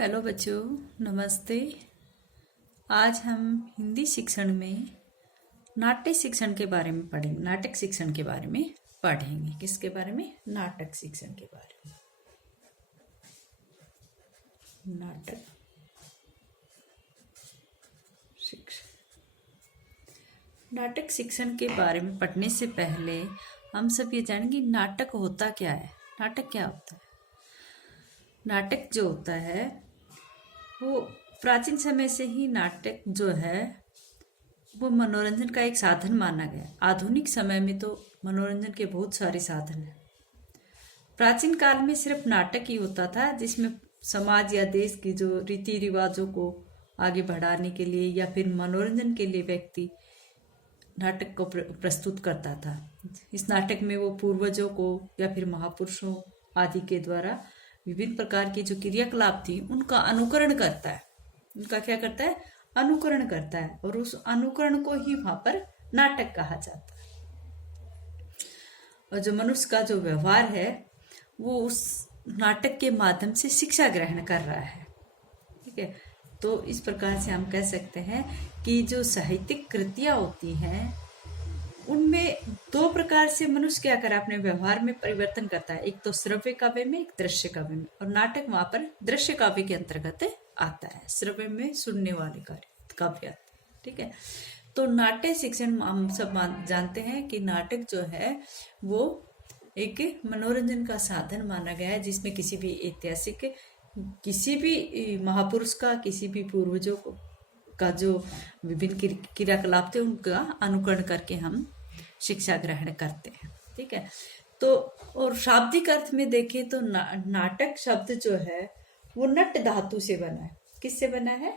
Hello बच्चों, नमस्ते। आज हम हिंदी शिक्षण में नाट्य शिक्षण के बारे में पढ़ेंगे। नाटक शिक्षण के बारे में पढ़ेंगे। किसके बारे में? नाटक शिक्षण के बारे में। नाटक शिक्षण। नाटक शिक्षण के बारे में पढ़ने से पहले हम सब ये जानेंगे नाटक होता क्या है। नाटक क्या होता है? नाटक जो होता है वो प्राचीन समय से ही नाटक जो है वो मनोरंजन का एक साधन माना गया। आधुनिक समय में तो मनोरंजन के बहुत सारे साधन हैं। प्राचीन काल में सिर्फ नाटक ही होता था जिसमें समाज या देश की जो रीति रिवाजों को आगे बढ़ाने के लिए या फिर मनोरंजन के लिए व्यक्ति नाटक को प्रस्तुत करता था। इस नाटक में वो पूर्वजों को या फिर महापुरुषों आदि के द्वारा विभिन्न प्रकार की जो क्रियाकलाप थी उनका अनुकरण करता है। उनका क्या करता है? अनुकरण करता है, और उस अनुकरण को ही वहां पर नाटक कहा जाता है। और जो मनुष्य का जो व्यवहार है वो उस नाटक के माध्यम से शिक्षा ग्रहण कर रहा है। ठीक है, तो इस प्रकार से हम कह सकते हैं कि जो साहित्यिक कृतियां होती हैं उनमें दो प्रकार से मनुष्य क्या करे, अपने व्यवहार में परिवर्तन करता है। एक तो श्रव्य काव्य में, एक दृश्य काव्य में। और नाटक वहां पर दृश्य काव्य के अंतर्गत आता है। श्रव्य में सुनने वाले काव्य आते हैं। ठीक है, तो नाट्य शिक्षण हम सब जानते हैं कि नाटक जो है वो एक मनोरंजन का साधन माना गया है, जिसमें किसी भी ऐतिहासिक, किसी भी महापुरुष का, किसी भी पूर्वजों का जो विभिन्न क्रियाकलाप थे उनका अनुकरण करके हम शिक्षा ग्रहण करते हैं। ठीक है, तो और शाब्दिक अर्थ में देखें तो नाटक शब्द जो है वो नट धातु से बना है। किससे बना है?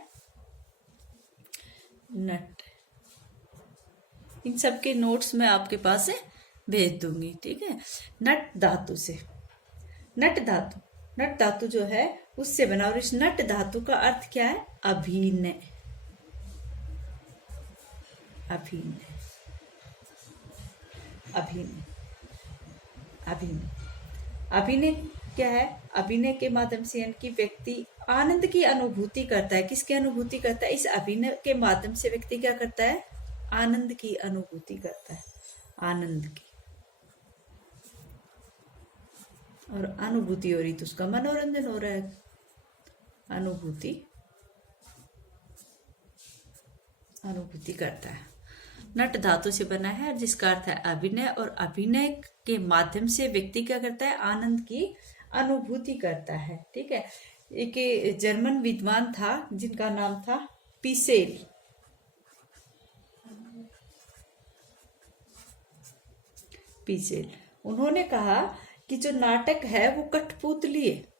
नट। इन सब के नोट्स मैं आपके पास भेज दूंगी। ठीक है, नट धातु से। नट धातु जो है उससे बना। और इस नट धातु का अर्थ क्या है? अभिनय। अभिनय अभिनय अभिनय अभिनय क्या है? अभिनय के माध्यम से यानी कि व्यक्ति आनंद की अनुभूति करता है। किसकी अनुभूति करता है? इस अभिनय के माध्यम से व्यक्ति क्या करता है? आनंद की अनुभूति करता है। आनंद की, और अनुभूति हो रही तो उसका मनोरंजन हो रहा है। अनुभूति करता है। नट धातु से बना है जिसका अर्थ है अभिनय, और अभिनय के माध्यम से व्यक्ति क्या करता है? आनंद की अनुभूति करता है। ठीक है, एक जर्मन विद्वान था जिनका नाम था पिसेल। उन्होंने कहा कि जो नाटक है वो कठपुतली है।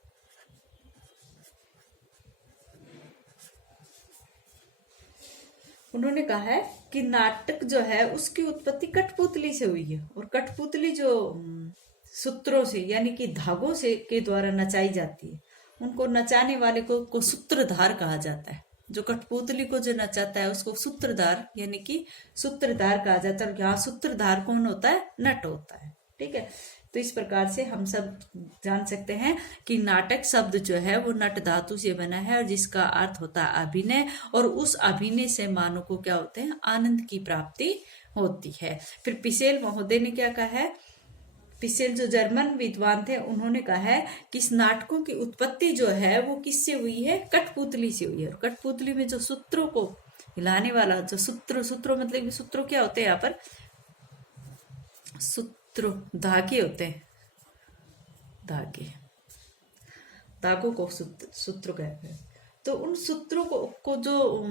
उन्होंने कहा है कि नाटक जो है उसकी उत्पत्ति कठपुतली से हुई है, और कठपुतली जो सूत्रों से यानी कि धागों से के द्वारा नचाई जाती है, उनको नचाने वाले को सूत्रधार कहा जाता है। जो कठपुतली को जो नचाता है उसको सूत्रधार यानी कि सूत्रधार कहा जाता है। और यहाँ सूत्रधार कौन होता है? नट होता है। ठीक है, तो इस प्रकार से हम सब जान सकते हैं कि नाटक शब्द जो है वो नट धातु से बना है, और जिसका अर्थ होता है अभिनय। और उस अभिनय से मानव को क्या होते हैं? आनंद की प्राप्ति होती है। फिर पिसेल महोदय ने क्या कहा है? पिसेल जो जर्मन विद्वान थे उन्होंने कहा है कि इस नाटकों की उत्पत्ति जो है वो किससे हुई है? कठपुतली से हुई है। और कठपुतली में जो सूत्रों को हिलाने वाला जो सूत्रों मतलब सूत्रों क्या होते हैं? यहाँ पर सूत्र धागे होते हैं। धागों को सूत्र कहते हैं। तो उन सूत्रों को जो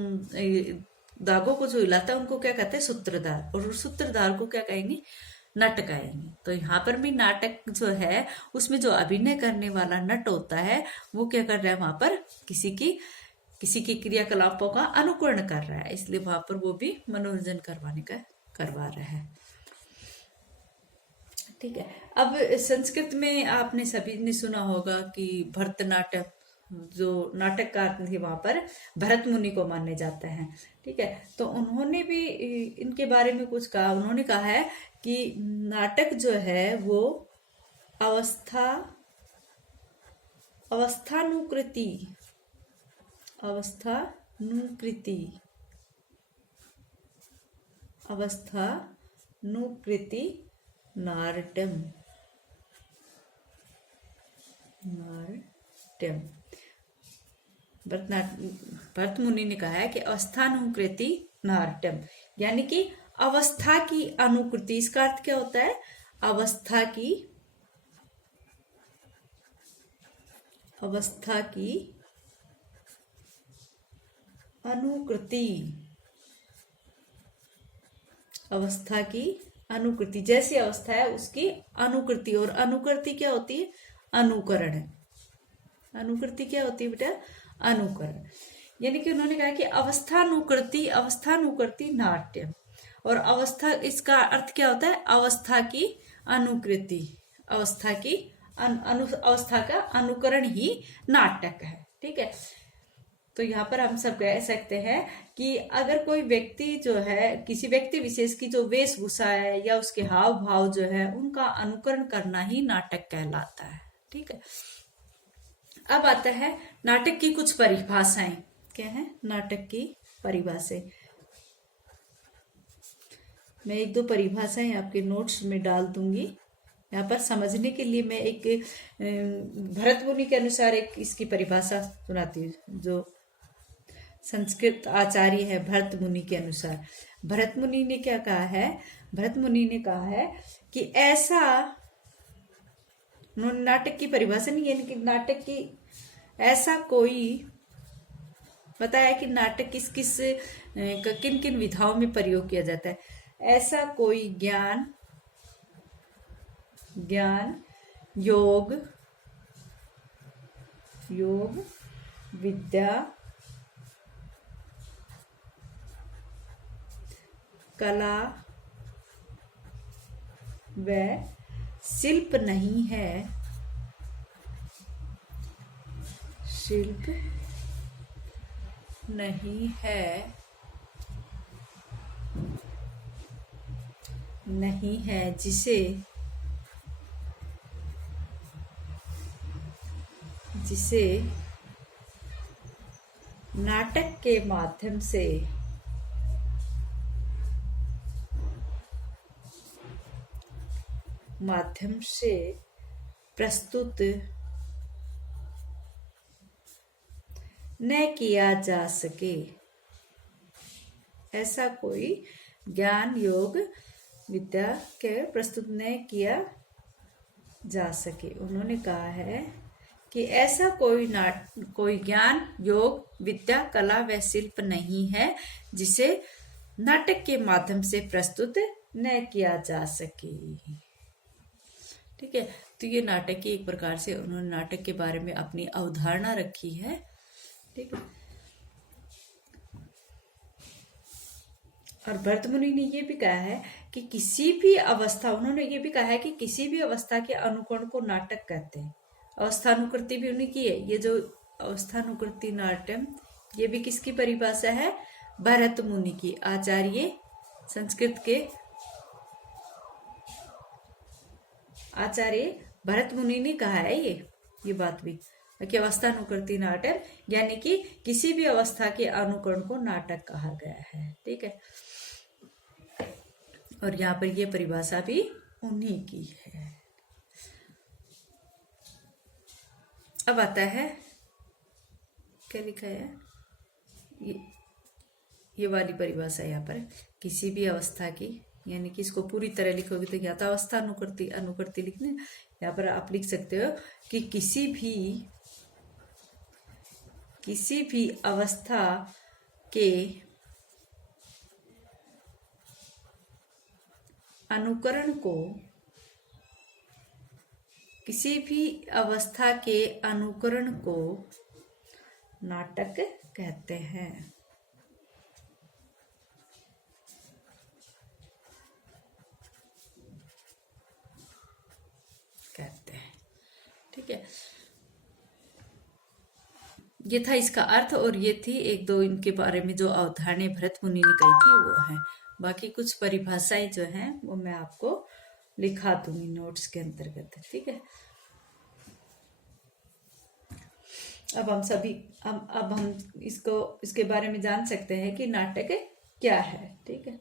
धागों को जो हिलाता है उनको क्या कहते हैं? सूत्रधार। और सूत्रधार को क्या कहेंगे? नट कहेंगे। तो यहाँ पर भी नाटक जो है उसमें जो अभिनय करने वाला नट होता है वो क्या कर रहा है? वहां पर किसी की क्रियाकलापों का अनुकरण कर रहा है, इसलिए वहां पर वो भी मनोरंजन करवा रहा है। ठीक है, अब संस्कृत में आपने सभी ने सुना होगा कि भरतनाट्यम जो नाटककार थे वहां पर भरत मुनि को माने जाते हैं। ठीक है, तो उन्होंने भी इनके बारे में कुछ कहा। उन्होंने कहा है कि नाटक जो है वो अवस्थानुकृति अवस्थानुकृति, अवस्थानुकृति नाट्यम, नाट्यम। भरत मुनि ने कहा है कि अवस्थानुकृति नाट्यम, यानी कि अवस्था की अनुकृति। इसका अर्थ क्या होता है? अवस्था की अनुकृति, अवस्था की अनुकृति, जैसी अवस्था है उसकी अनुकृति। और अनुकृति क्या होती है? अनुकरण। अनुकृति क्या होती है बेटा? अनुकरण। यानी कि उन्होंने कहा कि अवस्थानुकृति, अवस्थानुकृति नाट्य। और अवस्था, इसका अर्थ क्या होता है? अवस्था की अनुकृति, अवस्था की अवस्था का अनुकरण ही नाटक है। ठीक है, तो यहाँ पर हम सब कह सकते हैं कि अगर कोई व्यक्ति जो है, किसी व्यक्ति विशेष की जो वेशभूषा है या उसके हाव भाव जो है, उनका अनुकरण करना ही नाटक कहलाता है। ठीक है, अब आता है नाटक की कुछ परिभाषाएं। क्या है नाटक की परिभाषाएं? मैं एक दो परिभाषाएं आपके नोट्स में डाल दूंगी। यहाँ पर समझने के लिए मैं एक भरत मुनि के अनुसार एक इसकी परिभाषा सुनाती हूँ, जो संस्कृत आचार्य है भरत मुनि के अनुसार। भरत मुनि ने क्या कहा है? भरत मुनि ने कहा है कि ऐसा, नाटक की परिभाषा नहीं, यानी कि नाटक की ऐसा कोई, बताया कि नाटक किस किस किन किन विधाओं में प्रयोग किया जाता है। ऐसा कोई ज्ञान, योग, विद्या, कला व शिल्प नहीं है, नहीं है जिसे नाटक के माध्यम से प्रस्तुत न किया जा सके। ऐसा कोई ज्ञान, योग, विद्या के प्रस्तुत न किया जा सके। उन्होंने कहा है कि ऐसा कोई ज्ञान, योग, विद्या, कला व शिल्प नहीं है जिसे नाटक के माध्यम से प्रस्तुत न किया जा सके। ठीक है, तो ये नाटक की एक प्रकार से उन्होंने नाटक के बारे में अपनी अवधारणा रखी है। ठीक है, और भरत मुनि ने ये भी कहा है कि किसी भी अवस्था, उन्होंने ये भी कहा है कि किसी भी अवस्था के अनुकरण को नाटक कहते हैं। अवस्थानुकृति भी उन्हीं की है। ये जो अवस्थानुकृति नाट्यम, ये भी किसकी परिभाषा है? भरत मुनि की, आचार्य संस्कृत के आचार्य भरत मुनि ने कहा है ये बात भी कि अवस्थानुकृति नाटक, यानी कि किसी भी अवस्था के अनुकरण को नाटक कहा गया है। ठीक है, और यहाँ पर ये परिभाषा भी उन्हीं की है। अब आता है, क्या लिखा है? ये वाली परिभाषा यहाँ पर किसी भी अवस्था की, यानी कि इसको पूरी तरह लिखोगे तो यहाँ तो अवस्था अनुकृति लिखने, यहाँ पर आप लिख सकते हो कि किसी भी अवस्था के अनुकरण को, किसी भी अवस्था के अनुकरण को नाटक कहते हैं। ठीक है, ये था इसका अर्थ, और ये थी एक दो इनके बारे में जो अवधारणाएं भरत मुनि ने कही थी वो है। बाकी कुछ परिभाषाएं जो हैं वो मैं आपको लिखा दूंगी नोट्स के अंतर्गत। ठीक है, अब हम सभी अब हम इसके बारे में जान सकते हैं कि नाटक क्या है। ठीक है,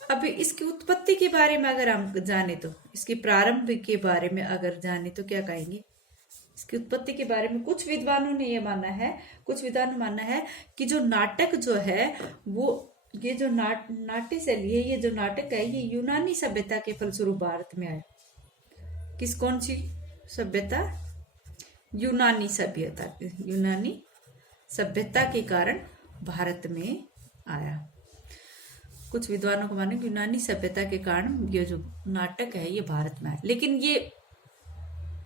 अब इसकी उत्पत्ति के बारे में अगर हम जाने तो, इसके प्रारंभ के बारे में अगर जाने तो क्या कहेंगे। इसकी उत्पत्ति के बारे में कुछ विद्वानों ने ये माना है, कुछ विद्वान मानना है कि जो नाटक जो है वो, ये जो नाट्य शैली है, ये जो नाटक है, ये यूनानी सभ्यता के फलस्वरूप भारत में आया। कौन सी सभ्यता? यूनानी सभ्यता, यूनानी सभ्यता के कारण भारत में आया। कुछ विद्वानों को माने कि यूनानी सभ्यता के कारण ये जो नाटक है ये भारत में आया। लेकिन ये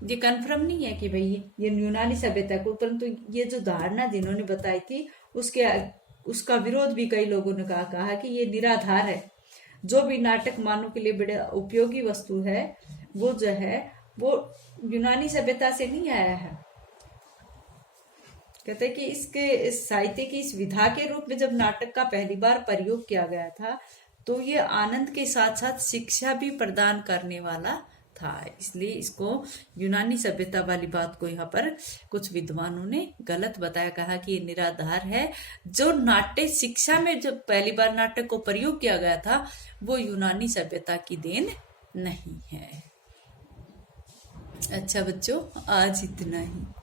कंफर्म नहीं है कि भाई ये यूनानी सभ्यता को, परंतु ये जो धारणा जिन्होंने बताई थी उसका विरोध भी कई लोगों ने कहा कि ये निराधार है। जो भी नाटक मानव के लिए बड़े उपयोगी वस्तु है वो जो है वो यूनानी सभ्यता से नहीं आया है। कहते हैं कि इसके साहित्य की इस विधा के रूप में जब नाटक का पहली बार प्रयोग किया गया था तो ये आनंद के साथ साथ शिक्षा भी प्रदान करने वाला था, इसलिए इसको यूनानी सभ्यता वाली बात को यहाँ पर कुछ विद्वानों ने गलत बताया, कहा कि ये निराधार है। जो नाट्य शिक्षा में जब पहली बार नाटक को प्रयोग किया गया था वो यूनानी सभ्यता की देन नहीं है। अच्छा बच्चों, आज इतना ही।